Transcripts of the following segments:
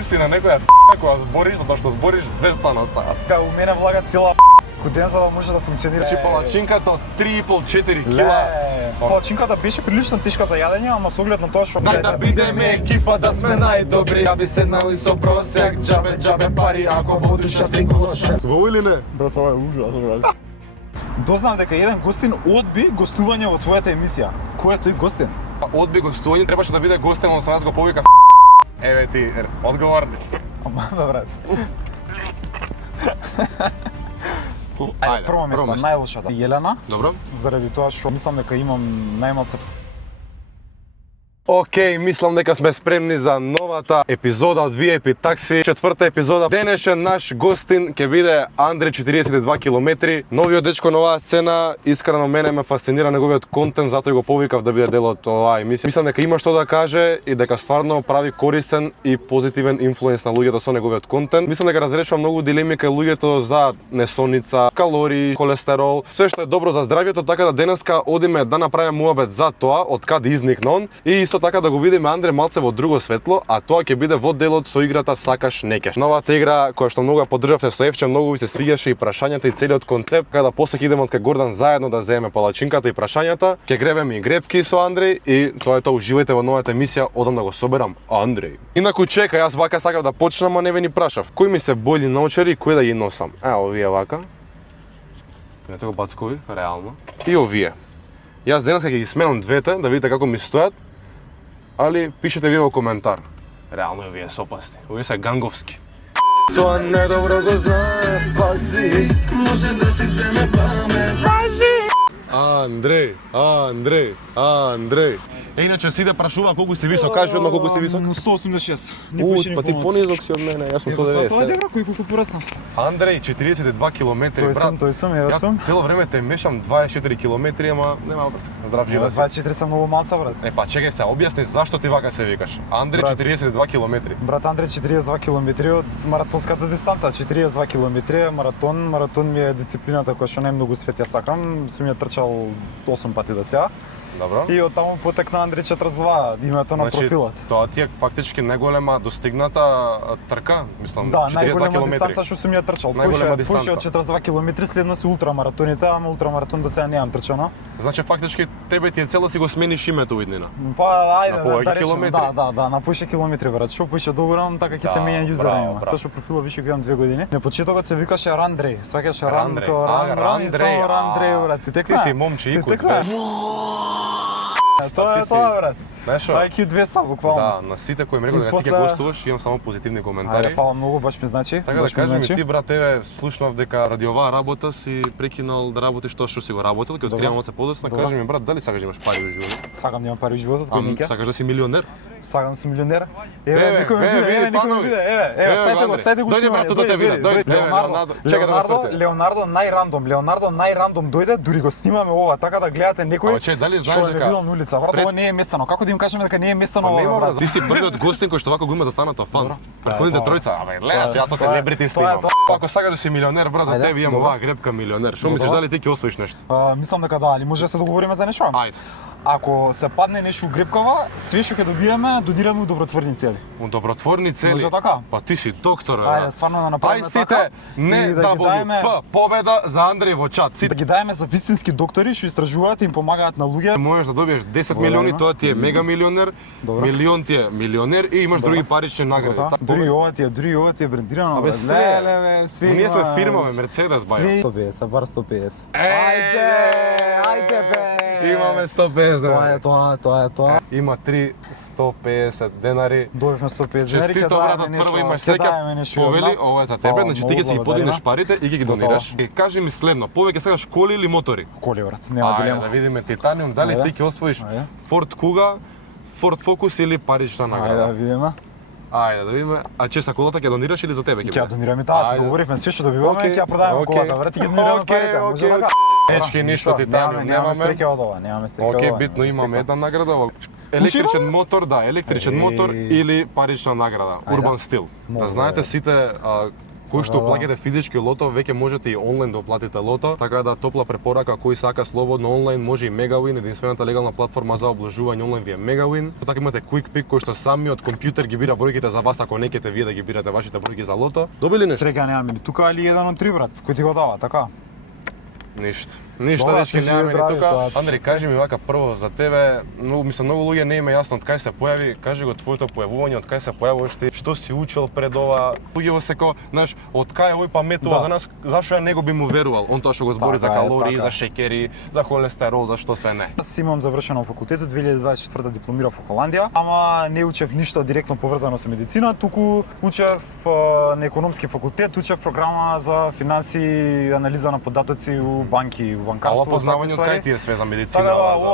Доди си на некоја кога збориш, затоа што збориш 200 на сат. Кај у мене влага цела ден за да може да функционира. Значи палачинката од 3,5-4 кила. Палачинката беше прилично тешка за јадење, ама со оглед на тоа што Дај да бидеме екипа, да сме најдобри. Ја би седнали со просек, џабе пари, ако водиш си глоше. Во или не? брат, ова е ужас, брат. Дознав дека еден гостин одби гостување во твојата емисија. Кој е тој гостин? Одби гостување, требаше да биде гостен, но нас го повика Еве ти, одговорни. Ама, брат. Ајде, Прво место, најлошата. Јелена, Добро. заради тоа што мислам дека имам најмалце. Океј, мислам дека сме спремни за новата епизода од VIP Такси, четврта епизода. Денешен наш гостин ќе биде Андре, 42 километри. Новиот дечко на оваа сцена, искрено мене ме фасцинира неговиот контент, затоа го повикав да биде дел од оваа емисија. Мислам дека има што да каже и дека стварно прави корисен и позитивен инфлуенс на луѓето со неговиот контент. Мислам дека разрешува многу дилеми кај луѓето за несоница, калории, холестерол, све што е добро за здравјето, така да денеска одиме да направиме муабет за тоа, од каде изникна он, и исто така да го видиме Андре малце во друго светло, а тоа ќе биде во делот со играта Сакаш некеш. Новата игра која што многу ја поддржавте со Евче, многу ви се свиѓаше и прашањата и целиот концепт, каде после ќе идеме од кај Гордан заедно да земеме палачинката и прашањата, ќе гребеме и гребки со Андреј и тоа е тоа, уживајте во новата емисија, одам да го соберам Андреј. Инаку чека, јас вака сакав да почнам, а не ве ни прашав. Кои ми се бољни научари и кои да ги носам? Овие вака. Видете го бацкови, реално. И овие. Јас денеска ќе ги сменам двете, да видите како ми стојат. Али пишете вие во коментар. Реално овие се опасни. Овие се ганговски. Тоа недобро го знае, пази. Може да ти земе памет. Пази. Андрей. Иначе сите прашува колку си висок, кажи одма колку си висок. 186. Не пише ни Па ти понизок си од мене, јас сум 190. Тоа е добро, кој колку порасна. Андрей, 42 километри, брат. Тој сум, јас сум. Цело време те мешам 24 километри, ама нема врска. Здрав живот. 24 сам многу малца, брат. Па чекај се, објасни зашто ти вака се викаш. Андрей, 42 километри. Брат, Андре, 42 километри од маратонската дистанца. 42 километри маратон ми е дисциплината која што најмногу свет ја сакам. Сум ја трчал 8 пати до сега. Добро. И од таму потекна Андре 42, името на профилот. Тоа ти е фактички најголема достигната трка, мислам, Да, 42 најголема километри. дистанца што сум ја трчал. Најголема Поише од 42 километри, следно се ултрамаратоните, ама ултрамаратон до сега неам трчано. Значи фактички тебе ти е цел да си го смениш името виднина. Па ајде На повеќе да речеме, километри. да, на поише километри, брат. Што поише долгорам, така ќе се менја јузернејма. браво. Тоа што профилот више го имам 2 години. На почетокот се викаше Рандрей, сваќаш Рандрей. Рандрей, Рандрей, брат. Ти текна? Ти си момче ику. Тоа е тоа, брат. Знаеш што? IQ 200 буквално. Да, на сите кои ми рекол дека ти ќе гостуваш, имам само позитивни коментари. Ајде, фала многу, баш ми значи. Така да кажи ми ти, брат, еве слушнав дека ради оваа работа си прекинал да работиш тоа што си го работил, ќе откриам од се подоцна. Кажи ми, брат, дали сакаш да имаш пари во животот? Сакам да имам пари во животот, кој не ќе? Сакаш да си милионер? Сакам си милионер. Еве, Некој ме виде, некој ме виде. Стајте го. Дојде, брат, да те видат. Леонардо, Чекај да го сврти. Леонардо најрандом дојде, дури го снимаме ова, така да гледате некој. Че, дали знаеш дека видел на улица, брат, ова не е местано. Како да им кажеме дека не е местано Па нема, ова, брат, брат? ти си првиот гостин кој што вака го има застанато фан. Претходните Тоа е. тројца, абе, гледаш, јас со селебрити снимам. Ако сакаш да си милионер, брат, за Ајде, тебе имам добро. оваа гребка милионер. Што мислиш, дали ти ќе освоиш нешто? Мислам дека да, али може да се договориме за нешто? Ајде. Ако се падне нешто у гребкава, све што ќе добиеме, донираме у добротворни цели. У добротворни цели. Може така? Па ти си доктор, бе. Ајде, стварно да направиме Ај така. сите, не и да ги даеме- WP, победа за Андреј во чат. Да Сите ги даеме за вистински доктори што истражуваат и им помагаат на луѓе. можеш да добиеш 10 Благодарам. милиони, тоа ти е мега милионер, Добро. милион ти е милионер и имаш други парични награди. Така, дури ова ти е брендирано. Абе, бе. све. Леле, бе, све Ние сме има, фирма, бе. бе, Мерцедес, баја. Све. 150, бар 150. Ајде бе. Имаме 150 денари. Тоа е тоа. Има 350 денари. Добивме 150 денари. Честито, брат, од прво имаш среќа. Повели, ова е за тебе, значи ти ќе си ги подигнеш парите и ќе ги донираш. И кажи ми следно, повеќе сакаш коли или мотори? Коли, брат, нема Ајде дилема. да видиме Титаниум, дали Ајде. ти ќе освоиш Ајде. Ford Kuga, Ford Focus или парична Ајде да награда? видиме. Ајде да видиме. А честа колата ќе донираш или за тебе ќе Ќе ја биде? донираме таа, се Ајде. договоривме све што добиваме, Океј, ќе ја продадеме океј. колата, брат, и ќе донираме Океј, парите. Може океј. така? Дечки, ништо Титаниум Немаме немаме. среќа од ова, немаме среќа од ова. Океј, битно немаме имаме среќа. една награда. Електричен мотор, да, електричен мотор или парична награда. Ајде. Урбан стил. Да Може. знаете сите кој што плаќате физички лото, веќе можете и онлайн да оплатите лото, така да топла препорака кој сака слободно онлайн може и Megawin, единствената легална платформа за обложување онлайн ви е Megawin. Така имате Quick Pick кој што самиот компјутер ги бира бројките за вас ако не ќете вие да ги бирате вашите бројки за лото. Добили нешто? Среќа немаме ни тука, али 1 од 3 брат, кој ти го дава, така? Ништо. Ништо Добра, дечки ти немаме ни здрави, тука. тоа. Андри, кажи ми вака прво за тебе, многу луѓе не има јасно од кај се појави, кажи го твоето појавување, од кај се појавуваш ти, што си учел пред ова, луѓе во секо, знаеш, од кај овој паметува Да. за нас, зашо ја не го би му верувал, он тоа што го збори за Така е, калории, така. за шеќери, за холестерол, за што све не. Јас имам завршено факултетот 2024 дипломирав во Холандија, ама не учев ништо директно поврзано со медицина, туку учев на економски факултет, учев програма за финанси, анализа на податоци у банки, у банкарство. Ова познавање од такви кај ти е све за медицина? Така да, за-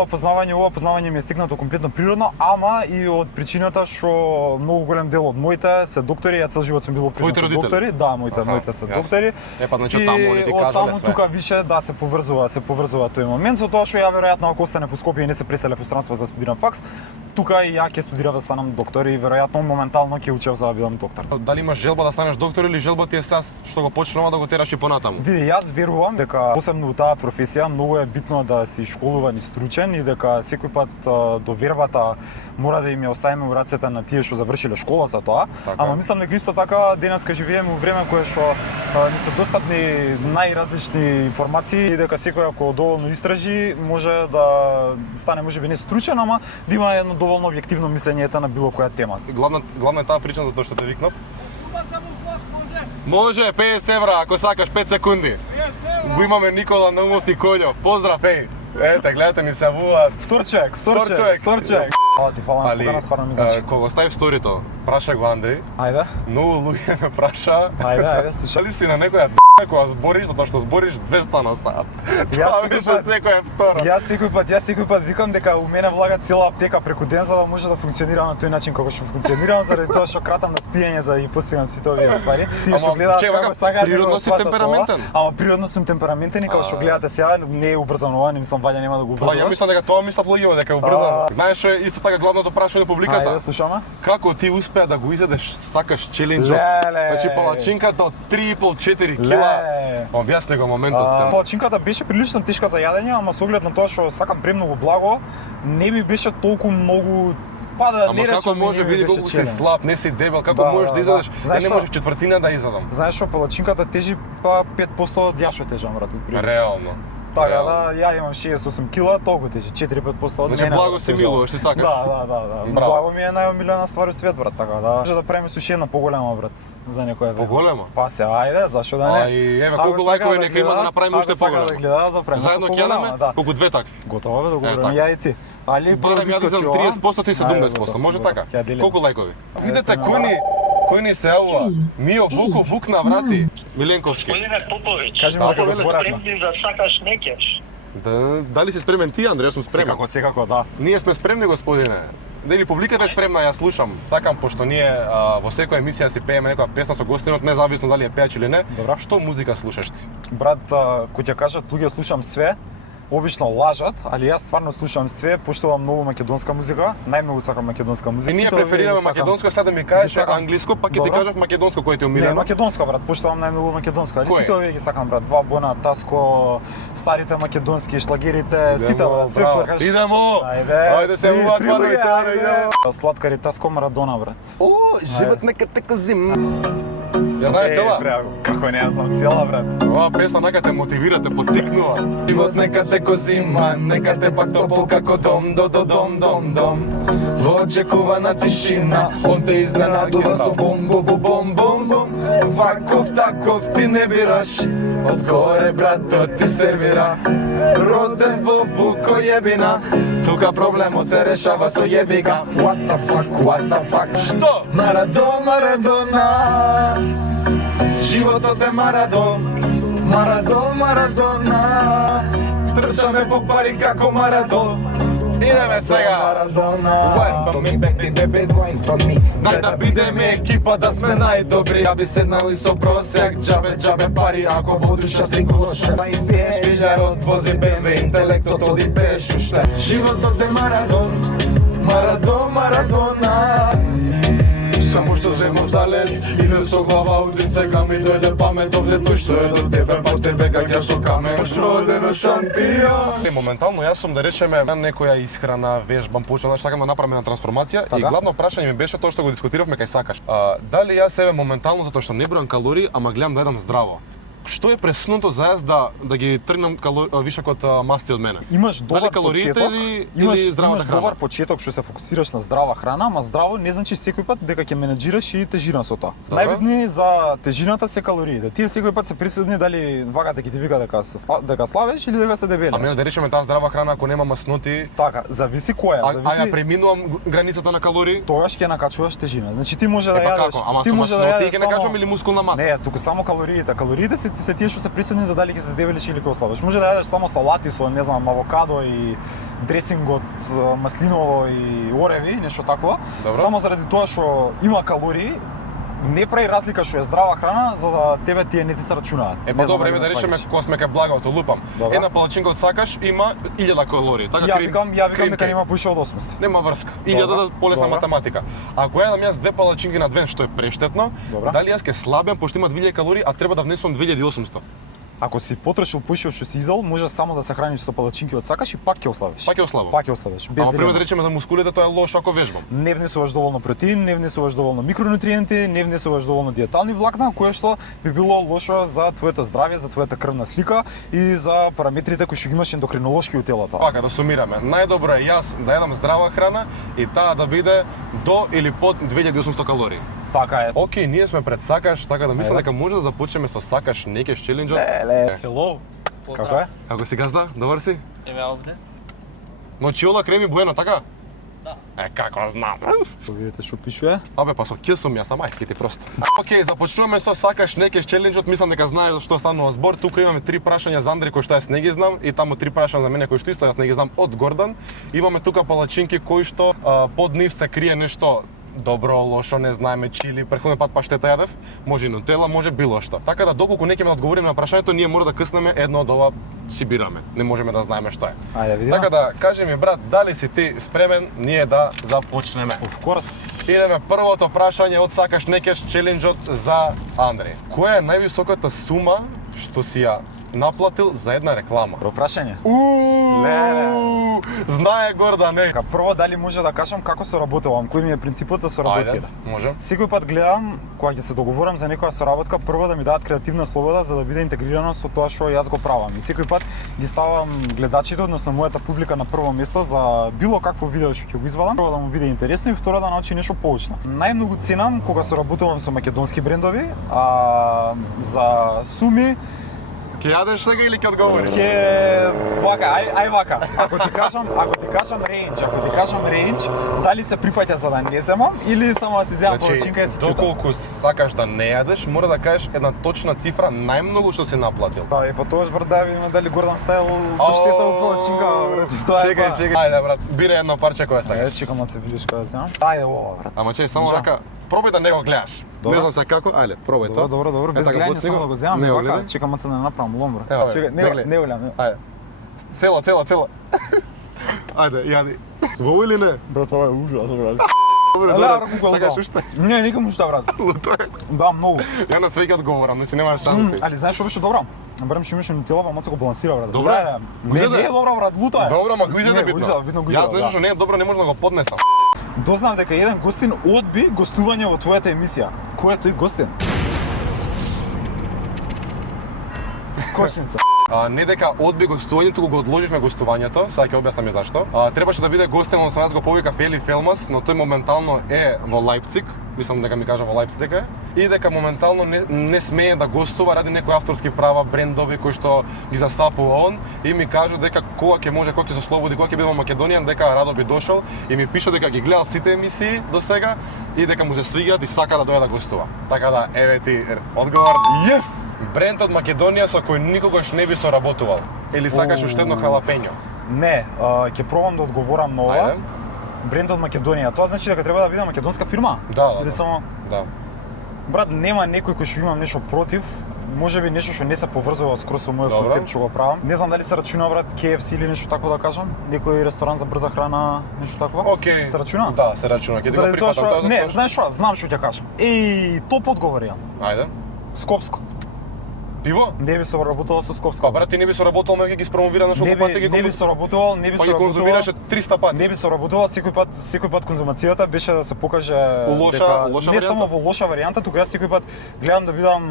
ова познавање ми е стигнато комплетно природно, ама и од причината што многу голем дел од моите се доктори, ја цел живот сум бил обкружен Твоите со родители? доктори, да, моите се јасно. доктори. Па значи таму они ти кажале таму све. тука више да се поврзува тој момент со тоа што ја веројатно ако останев во Скопје и не се преселев во странство за да студирам факс, тука и ја ќе студирав да станам доктор и веројатно моментално ќе учев за да бидам доктор. Дали имаш желба да станеш доктор или желба ти е сега што го почнува да го тераш и понатаму? Види, јас верувам дека посебно у таа професија многу е битно да си школуван и стручен и дека секој пат довербата мора да им ја оставиме у рацете на тие што завршиле школа за тоа. Така. Ама мислам дека исто така денеска живееме во време кое што ни се достапни најразлични информации и дека секој ако доволно истражи може да стане можеби не стручен, ама да има едно доволно објективно мислење на било која тема. Главна е таа причина за тоа што те викнав. Може 50 евра ако сакаш 5 секунди. Го имаме Никола Наумовски Кољо. Поздрав, еј. Ете, гледате ни се вуваат. Втор човек. Ала ти фала на покана, стварно ми значи. Кога го ставив сторито, праша го Андри. Ајде. Многу луѓе ме праша. Ајде, слушай. Дали си на некоја кога збориш, затоа што збориш 200 на сат. Јас Тоа беше секоја втора. Јас секој пат викам дека у мене влага цела аптека преку ден за да може да функционирам на тој начин како што функционирам, заради тоа што кратам на спиење за да ги постигам сите овие ствари. Тие што гледаат како сакаат природно си темпераментен. Ама природно сум темпераментен и како што гледате сега не е убрзано ова, не мислам ваѓа нема да го Па ја убрзаш. мислам дека тоа мислат луѓето дека е убрзано. Знаеш што е исто така главното прашање на публиката? Ајде, слушаме. Како ти успеа да го изедеш сакаш челенџот? Леле. Значи палачинката од 3,5-4 кила. Ле. Објасни го моментот. Палачинката беше прилично тешка за јадење, ама со оглед на тоа што сакам премногу благо, не ми беше толку многу па да Ама не како речам може, не ми види беше колку си челендж. слаб, не си дебел, како Да, можеш да, да изедеш? да. Ја Знаеш не што? можеш четвртина да изедам. Знаеш што, палачинката тежи па 5% од јашо тежам, брат, од природ. Реално. Така Реално. да, ја имам 68 кила, толку тежи, 4-5% од Значи, мене. благо брат, се тежам. милуваш, ти сакаш? Да. Браво. Благо ми е најомилена ствар во свет, брат, така да. Може да правиме со уште една поголема, брат, за некоја време. Поголема? Па се, ајде, зашо да не? Ај, еве, Ако колку сака лајкови нека има да гледа, направиме уште ако сака поголема. да гледа, да правиме Заедно со ќе поголема, јадеме, да. колку две такви. Готово бе, договорено, така. ја и ти. Али Барем ја дизам 30% и 70%, може така? Ќе ја делиме. Колку лајкови? Видете кој ни се јавува? Мио Вуков, Вук на врати. Миленковски. Господине Поповиќ, Кажи ми Така, дека го веле, зборавме. спремни за сакаш не кеш. Дали си спремен ти, Андре? Јас сум спремен. Секако, да. Ние сме спремни, господине. Дали публиката е спремна, ја слушам. Такам, пошто ние во секоја емисија си пееме некоја песна со гостинот, независно дали е пеач или не. Добра. Што музика слушаш ти? Брат, кој ќе кажат луѓе слушам све, обично лажат, али јас стварно слушам све, поштувам многу македонска музика, најмногу сакам македонска музика. И ние Сите овие преферираме ги сакам. македонско, сега да ми кажеш Ги сакам. англиско, пак ќе ти Добро. кажав македонско кој ти е Не, умилено. македонска, брат, поштувам најмногу македонска. Али Кој? сите овие ги сакам, брат. Два Бона, Таско, старите македонски, шлагерите, сите, брат, све браво. поркаш. Идемо! Ајде се уваат луѓе, варовица, идемо! Слаткари Таско Марадона, брат. О, живот нека те зим. Ја знаеш цела? Како не ја знам цела, брат. Оваа песна нека те мотивира, те поттикнува. Живот нека те ко зима, нека те пак топол како дом, дом. Во очекувана тишина, он те изненадува со бом, бом. Ваков таков ти не бираш, од горе братот ти сервира. Роден во Вукојебина, тука проблемот се решава со јебига. What the fuck? Што? Марадона, животот е Марадона, трчаме по пари како Марадо. Идеме сега. Wine for me, baby, wine for me. Дај да бидеме екипа, да сме најдобри. Ја би седнали со просек, џабе пари, ако во душа си глоша. Шпилјарот вози BMW, интелектот оди пеш уште. Животот е Марадона. Само што земов залет, идем со глава удри цека ми дојде памет овде тој што е до тебе, по тебе гаѓа со камен. Родено шампион. Моментално јас сум да речеме на некоја исхрана, вежбам, почнам сакам да направам една трансформација и главно прашање ми беше тоа што го дискутиравме кај сакаш. Дали јас себе моментално затоа што не бројам калории, ама гледам да едам здраво. Што е пресното за јас да ги тргнам вишокот масти од мене? Имаш добар калориите почеток, или здравата имаш храна? добар почеток што се фокусираш на здрава храна, ама здраво не значи секој пат дека ќе менеџираш и тежина со тоа. Добро. Најбитни за тежината се калориите. Тие секој пат се присутни дали вагата ќе ти вика дека слабеш или дека се дебелеш. А мене да речеме таа здрава храна ако нема масноти, Така, зависи која, а зависи. ја преминувам границата на калории? Тогаш ќе накачуваш тежина. Значи ти може да Епа јадеш, како? Ама ти со може да масноти јадеш ќе не кажам или мускулна маса? Не, туку само калориите. Калориите се тие што се присутни за дали ќе се здебелиш или ќе ослабеш. Може да јадеш само салати со, не знам, авокадо и дресинг од маслиново и ореви, нешто такво. Добро. Само заради тоа што има калории, не прави разлика што е здрава храна, за да тебе тие не ти се рачунаат. Е, Не па знам добре, дали да ме речеме сваќаш. кога сме кај благото, лупам. Добро. Една палачинка од сакаш има 1000 калории. Така Ја викам крем дека кейк. нема поише од 800. Нема врска. 1000 да полесна Добро. математика. Ако јадам јас две палачинки на ден, што е прештетно, Добро. дали јас ќе слабем пошто има 2000 калории, а треба да внесувам 2800? Ако си потрошил поише од што си изел, може само да се храниш со палачинки од сакаш и пак ќе ослабеш. Пак ќе ослабам. Пак ќе ослабеш, без Ама пример да дилема. речеме за мускулите тоа е лошо ако вежбам. Не внесуваш доволно протеин, не внесуваш доволно микронутриенти, не внесуваш доволно диетални влакна, кое што би било лошо за твоето здравје, за твојата крвна слика и за параметрите кои што ги имаш ендокринолошки у телото. Пака да сумираме. Најдобро е јас да јадам здрава храна и таа да биде до или под 2800 калории. Така е. Океј, ние сме пред сакаш, така да мислам Ајде. дека може да започнеме со сакаш некеш челенџот. Леле. Hello. Како е? Како си газда? Добар си? Еве овде. Мочиола креми боена, така? Да. Како знам. Видите што пишува? Абе, па со ки сум јас, ама ти просто. Океј, започнуваме со сакаш некеш челенџот. Мислам дека знаеш за што станува збор. Тука имаме 3 прашања за Андри кои што јас не ги знам и таму 3 прашања за мене кои што исто јас не ги знам од Гордан. Имаме тука палачинки кои што под нив се крие нешто добро, лошо, не знаеме, чили, претходен пат паштета јадев, може и нутела, може било што. Така да доколку не ќе ме одговориме на прашањето, ние мора да къснеме едно од ова си бираме. Не можеме да знаеме што е. Ајде видиме. Така да, кажи ми брат, дали си ти спремен ние да започнеме? Of course. Идеме првото прашање од сакаш некеш челенџот за Андри. Која е највисоката сума што си ја наплатил за една реклама? Прво прашање. Уу, знае Гордан, не. Ка прво дали може да кажам како соработувам, кој ми е принципот за Ајде, соработките. може. Секој пат гледам кога ќе се договорам за некоја соработка, прво да ми дадат креативна слобода за да биде интегрирано со тоа што јас го правам. И секој пат ги ставам гледачите, односно мојата публика на прво место за било какво видео што ќе го извадам, прво да му биде интересно и второ да научи нешто поучно. Најмногу ценам кога соработувам со македонски брендови, за суми Ќе јадеш сега или ќе одговориш? Ке вака, ај вака. Ако ти кажам рейндж, дали се прифаќа за да не земам или само да си земам палачинка и се чутам? доколку сакаш да не јадеш, мора да кажеш една точна цифра најмногу што си наплатил. Да, и по тоа брат да видиме дали Гордан Стайл поштета у палачинка, брат. Тоа е Чекај, па. чекај. Ајде брат, бире едно парче кое сакаш. Чекам да се видиш кога земам. Ајде ова, брат. Ама чеј, само Джа. рака, пробај да не го гледаш. Добро. Не знам се како, ајде, пробај тоа. Добро, без така, гледање пуцни само го. да го земам Не и го вака, гледај. чекам да не направам лом, брат. Ево, Чекај, не гледај. не гледам. Ајде. Цела. Ајде, јади. Во или не? Брат, ова е ужас, брат. Добре, Леле, добре. раку го Сакаш лутам. уште? Не, никам уште, брат. Да, многу. Ја на свеќе одговорам, значи нема шанси. Али знаеш што беше добро? Барем што имаше нутела, па се го балансира, брат. Добро е. Не, не е добро, брат, луто е. Добро, ма го изеде Не, битно. го изеде, битно го Јас изеде, нешто да. што не е добро, не можам да го поднесам. Дознав дека еден гостин одби гостување во твојата емисија. Кој е тој гостин? Кошница. Не дека одби гостувањето, туку го одложивме гостувањето, сега ќе објаснам и зашто. Требаше да биде гостин, односно јас го повикав Ели Фелмас, но тој моментално е во Лајпциг, мислам дека ми кажа во Лајпциг дека е, и дека моментално не смее да гостува ради некои авторски права, брендови кои што ги застапува он, и ми кажа дека кога ќе може, кога ќе се слободи, кога ќе биде во Македонија, дека радо би дошол и ми пиша дека ги гледал сите емисии до сега и дека му се свиѓаат и сака да дојде да гостува. Така да, еве ти одговор. Yes! Бренд од Македонија со кој никогаш не би соработувал. Или сакаш уште едно халапењо? Не, ќе пробам да одговорам на ова. Ајде. Бренд од Македонија. Тоа значи дека треба да биде македонска фирма? Да. Или само Да. брат, нема некој кој што имам нешто против, можеби нешто што не се поврзува скроз со мојот Добро. концепт што го правам. Не знам дали се рачуна брат KFC или нешто такво да кажам, некој ресторан за брза храна, нешто такво. Океј. Се рачуна? Да, се рачуна. Ќе ти го Заради тоа прифатам што тоа. не, знаеш што, знам што ќе кажам. Топ одговор имам. Ајде. Скопско. Пиво? Не би соработувал со Скопско. Па брат, ти не би соработувал, ме ќе ги спромовира на шо Не пати би, ги не би соработувал, не би па ги соработувал. конзумираше 300 пати. Не би соработувал секој пат конзумацијата беше да се покаже лоша не варијанта? само во лоша варијанта, тука јас секој пат гледам да бидам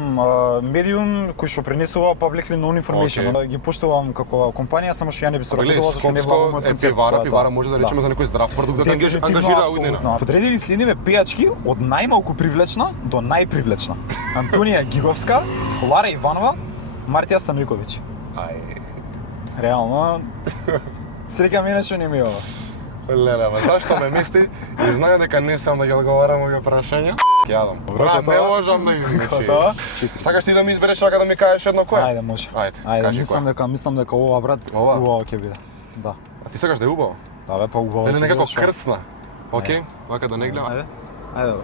медиум кој што пренесува publicly known information. Океј. Ги поштувам како компанија, само што ја не би Па гледај, соработувал зашто не влага мојот Скопско е концепт. пивара, тоа е пивара тоа. може да речеме за некој здрав продукт да те Дефинитивно, ангажира апсолутно. уиднина. Подредени следиме пејачки од најмалку привлечна до најпривлечна. Антонија Гиговска, Лара Иванова, Мартија Станујковиќ. Ај. Реално, среќа мене што не ми е ова. Леле, ма зашто ме мисли и знае дека не сам да ги одговарам овие прашања? Ќе јадам. Брат, не Готово? можам да ги Готово? Сакаш ти да ми избереш рака да ми кажеш едно кој? Ајде, може. Ајде, кажи мислам дека ова брат Ова? убаво ќе биде. Да. А ти сакаш да е убаво? Да бе, па убаво. Или ќе некако биде, шо? крцна? Океј, вака да не гледам. Ајде. Ајде бе.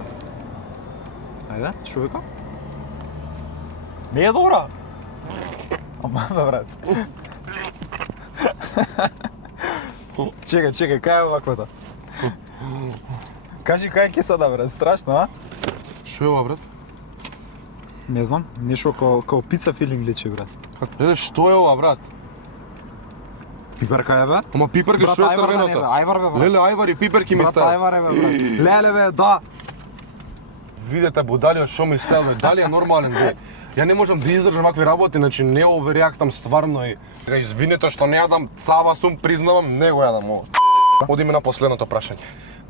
Ајде, што вика? Не е добра. Ама бе брат. Чекај, кај е оваквата? Кажи кај ќе сада брат, страшно, а? Што е ова, брат? Не знам, нешто као пица филинг личи брат. Леле, што е ова, брат? Пиперка е бе? Ама пиперка Брат, што е ајвар да не, црвеното? бе, ајвар, бе, брат. Леле, ајвар и пиперки ми Брат, става. ајвар е бе брат. Леле бе, да. Видете будалиот што ми стеле, дали е нормален бе? Ја не можам да издржам вакви работи, значи не оверреактам стварно и дека извинете што не јадам цава сум, признавам, не го јадам ова. Одиме на последното прашање.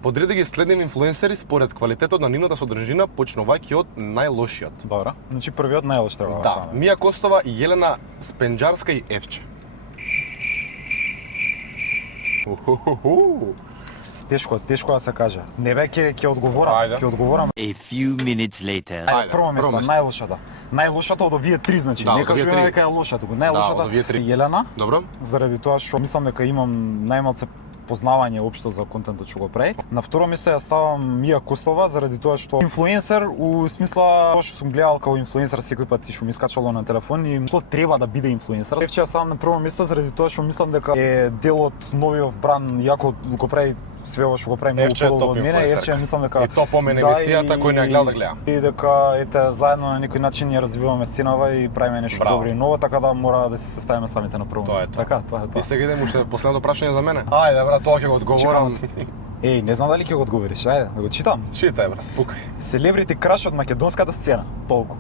Подреди ги следниве инфлуенсери според квалитетот на нивната содржина, почнувајќи од најлошиот. Добра. Значи првиот најлош треба да Да, стане. Мија Костова, Јелена Спенџарска и Евче. Ухухуху. Тешко да се каже. Не бе, ќе одговорам, Ајде. ќе одговорам. A few minutes later. Ајде, прво место, место. најлошата. Најлошата од овие три, значи, Да, не од овие кажуваме три. дека е лоша туку. Да, од Најлошата овие три. Јелена, Добро? заради тоа што мислам дека имам најмалце познавање општо за контентот што го прави. На второ место ја ставам Мија Костова заради тоа што инфлуенсер у смисла тоа што сум гледал како инфлуенсер секој пат и што ми искачало на телефон и што треба да биде инфлуенсер. Евче ја ставам на прво место заради тоа што мислам дека е дел од новиот бранд, иако го прави све ова што го прави многу Евче е подобро топ од мене, инфлуенсерка. Евче мислам дека И то помене да, емисијата кој не ја гледа да гледа. И дека ете заедно на некој начин ја развиваме сценава и правиме нешто Браво. добро и ново, така да мора да се составиме самите на прво Тоа е место. тоа. Така, тоа е И тоа. сега идем уште последното прашање за мене. Ајде брат, тоа ќе го одговорам. Еј, не знам дали ќе го одговориш, ајде, да го читам. Читај брат, пукај. Селебрити краш од македонската сцена. Толку.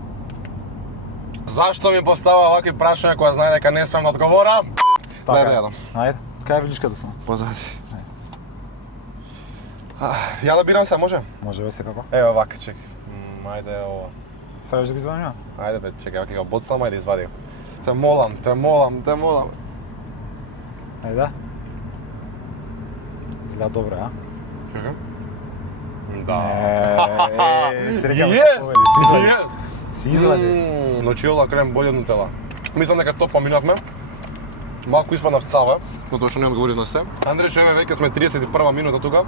Зашто ми постава вакви прашања која знае дека не смеам да одговорам? Дај да е. јадам. Ајде, кај е виличката сам? Позади. Ја да бирам се, може? Може бе секако. Ево вака, чек. Ајде ова. Сакаш да го извадим ја? Ајде бе, чекај, вака го боцнам, ајде извади. Те молам. Ајде. Изгледа добро, а? Чекај. Да. Среќа ме Yes! се повели, се извади. Yes! Се извади. Ночиола крем боље од нутела. Мислам дека тоа поминавме. Малку испаднав цава, затоа што не одговори на се. Андре, што еме веќе сме 31 минута тука.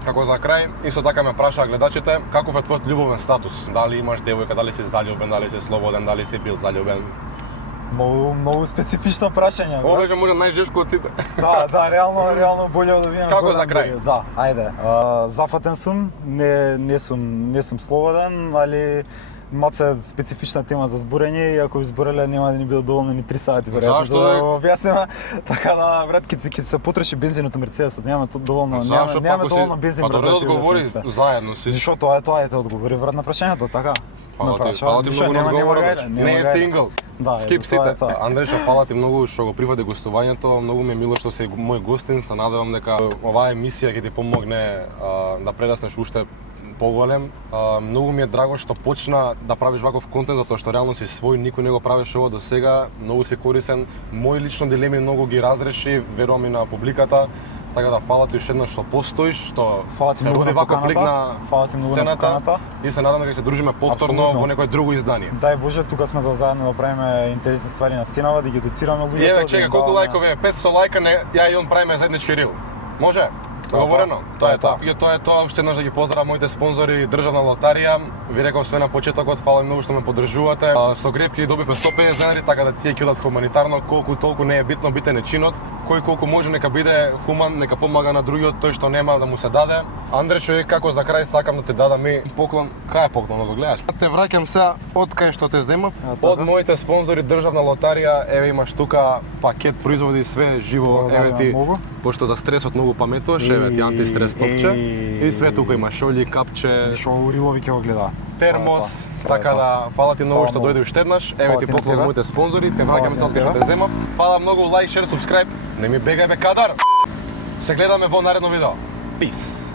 Како за крај, исто така ме прашаа гледачите, каков е твојот љубовен статус? Дали имаш девојка, дали си заљубен, дали си слободен, дали си бил заљубен? Многу специфично прашање. Ова брат. беше може најжешко од сите. Да, реално боле да видам. Како за крај? Да, ајде. Зафатен сум, не сум слободен, али маце специфична тема за зборење и ако би збореле нема да ни биде доволно ни 3 сати веројатно Зашто, за да бе? го објасниме. Така да брат ќе се потроши бензинот на Мерцедесот, немаме доволно, Зашто немаме ако доволно бензин Па брат. добре да за да одговори објасниме све. заедно си. Зашо тоа е да одговори брат на прашањето, така. Фала Ме ти праша, ништо, многу на нема одговорот. гајле, нема Не е гајле. сингл. Да, Скип ето, тоа е сите. тоа. Андречо, фала ти многу што го прифати гостувањето. Многу ми е мило што си мој гостин. Се надевам дека оваа емисија ќе ти помогне да прераснеш уште поголем. Многу ми е драго што почна да правиш ваков контент затоа што реално си свој, никој не го правеше ова до сега. Многу си корисен. Мои лично дилеми многу ги разреши, верувам и на публиката. Така да фала ти уште еднаш што постоиш, што Фала ти се многу води на ваков лик поканата. на Фала ти многу на сцената поканата. и се надам дека ќе се дружиме повторно Апсолутно. во некој друго издание. Дај Боже, тука сме за заедно да правиме интересни ствари на сценава, да ги едуцираме луѓето. Еве, да чека, им колку даваме- лајкови е? 500 лајка, не, ја и он правиме заеднички рил. Може? Договорено, тоа е тоа. тоа. И тоа е тоа, уште еднаш да ги поздравам моите спонзори Државна лотарија. Ви реков све на почетокот, фала многу што ме поддржувате. Со гребки добивме 150 денари, така да тие ќе одат хуманитарно, колку толку не е битно, битен е чинот. Кој колку може нека биде хуман, нека помага на другиот, тој што нема да му се даде. Андре, човек, како за крај сакам да ти дадам и поклон. Кај е поклон, да го гледаш? Те враќам сега од кај што те земав. така. Од моите спонзори Државна лотарија, еве имаш тука пакет производи, све живо, Благодарам еве ти. многу. Пошто за стресот многу паметуваш, еве ти антистрес топче. И све тука има шолји, капче, Што урилови ќе го гледаат. термос, Тоа е така тоа. да фала ти многу Фала што многу. дојде уште еднаш. Еве Фала ти ти на поклон тебе. моите спонзори, те Фала враќам ти се на од кај што тебе. те земав. Фала многу, лайк, шер, субскрајб. Не ми бегај бе кадар. Се гледаме во наредно видео. Peace.